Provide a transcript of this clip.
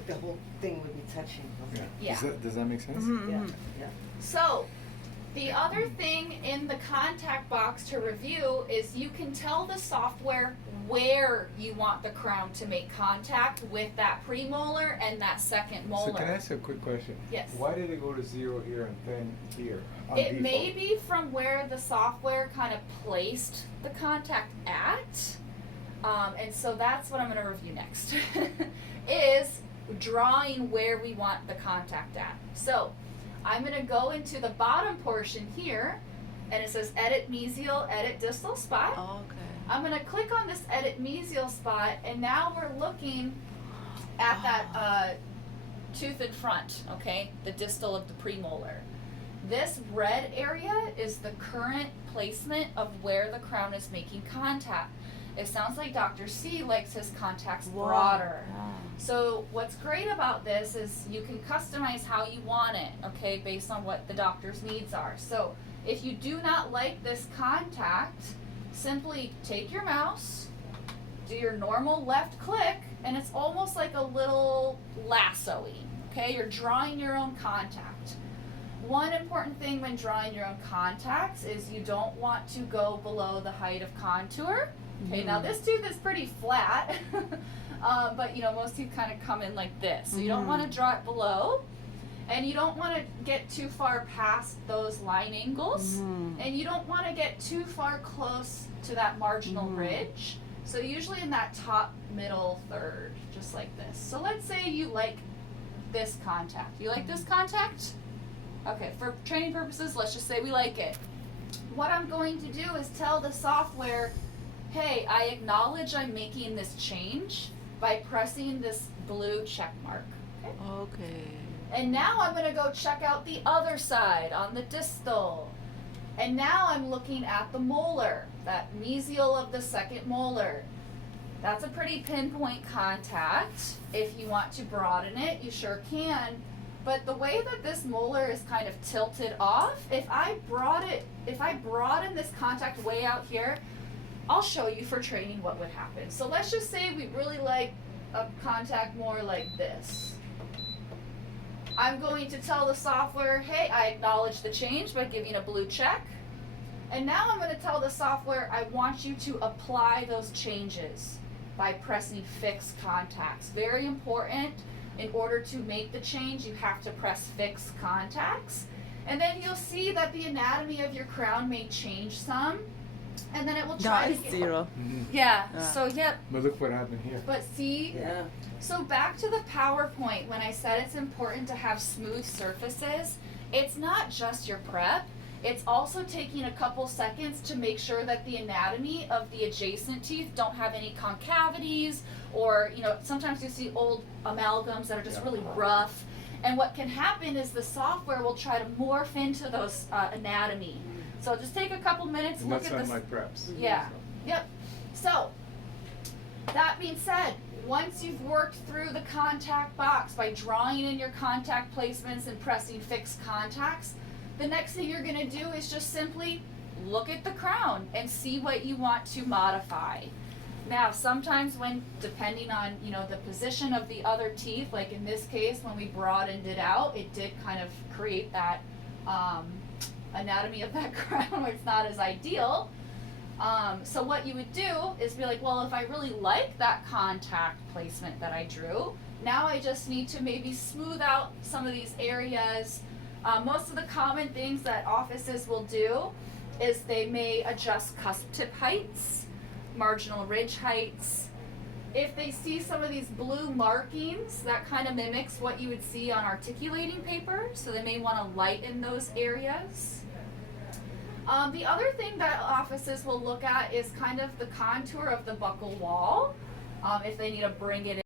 Like the whole thing would be touching. Okay. Yeah. Does that make sense? Mm-hmm. Yeah. Yeah. So, the other thing in the contact box to review is you can tell the software where you want the crown to make contact with that premolar and that second molar. So can I ask a quick question? Yes. Why did it go to 0 here and then here? On It default? may be from where the software kind of placed the contact at. And so that's what I'm going to review next, is drawing where we want the contact at. So I'm going to go into the bottom portion here, and it says edit mesial, edit distal spot. Oh, okay. I'm going to click on this edit mesial spot, and now we're looking at that tooth in front, okay, the distal of the premolar. This red area is the current placement of where the crown is making contact. It sounds like Dr. C likes his contacts broader. Yeah. So what's great about this is you can customize how you want it, okay, based on what the doctor's needs are. So if you do not like this contact, simply take your mouse, do your normal left click, and it's almost like a little lassoing, okay? You're drawing your own contact. One important thing when drawing your own contacts is you don't want to go below the height of contour. Okay, now this tooth is pretty flat, but you know, most teeth kind of come in like this. So you don't want to draw it below, and you don't want to get too far past those line angles, and you don't want to get too far close to that marginal ridge. So usually in that top middle third, just like this. So let's say you like this contact. You like this contact? Okay, for training purposes, let's just say we like it. What I'm going to do is tell the software, hey, I acknowledge I'm making this change by pressing this blue check mark. Okay. Okay. And now I'm going to go check out the other side on the distal. And now I'm looking at the molar, that mesial of the second molar. That's a pretty pinpoint contact. If you want to broaden it, you sure can. But the way that this molar is kind of tilted off, if I broaden this contact way out here, I'll show you for training what would happen. So let's just say we really like a contact more like this. I'm going to tell the software, hey, I acknowledge the change by giving a blue check. And now I'm going to tell the software, I want you to apply those changes by pressing fix contacts. Very important. In order to make the change, you have to press fix contacts. And then you'll see that the anatomy of your crown may change some. And then it will try to get 0. Yeah. Yeah. So yep. But look what happened here. But see, Yeah. so back to the PowerPoint, when I said it's important to have smooth surfaces, it's not just your prep. It's also taking a couple seconds to make sure that the anatomy of the adjacent teeth don't have any concavities, or, you know, sometimes you see old amalgams that are just really rough. And what can happen is the software will try to morph into those anatomy. So just take a couple minutes, And look that's at on this. my preps. Yeah. Yep. So, that being said, once you've worked through the contact box by drawing in your contact placements and pressing fix contacts, the next thing you're going to do is just simply look at the crown and see what you want to modify. Now, sometimes when, depending on, you know, the position of the other teeth, like in this case, when we broadened it out, it did kind of create that anatomy of that crown where it's not as ideal. So what you would do is be like, well, if I really like that contact placement that I drew, now I just need to maybe smooth out some of these areas. Most of the common things that offices will do is they may adjust cusp tip heights, marginal ridge heights. If they see some of these blue markings, that kind of mimics what you would see on articulating paper, so they may want to lighten those areas. The other thing that offices will look at is kind of the contour of the buccal wall, if they need to bring it in.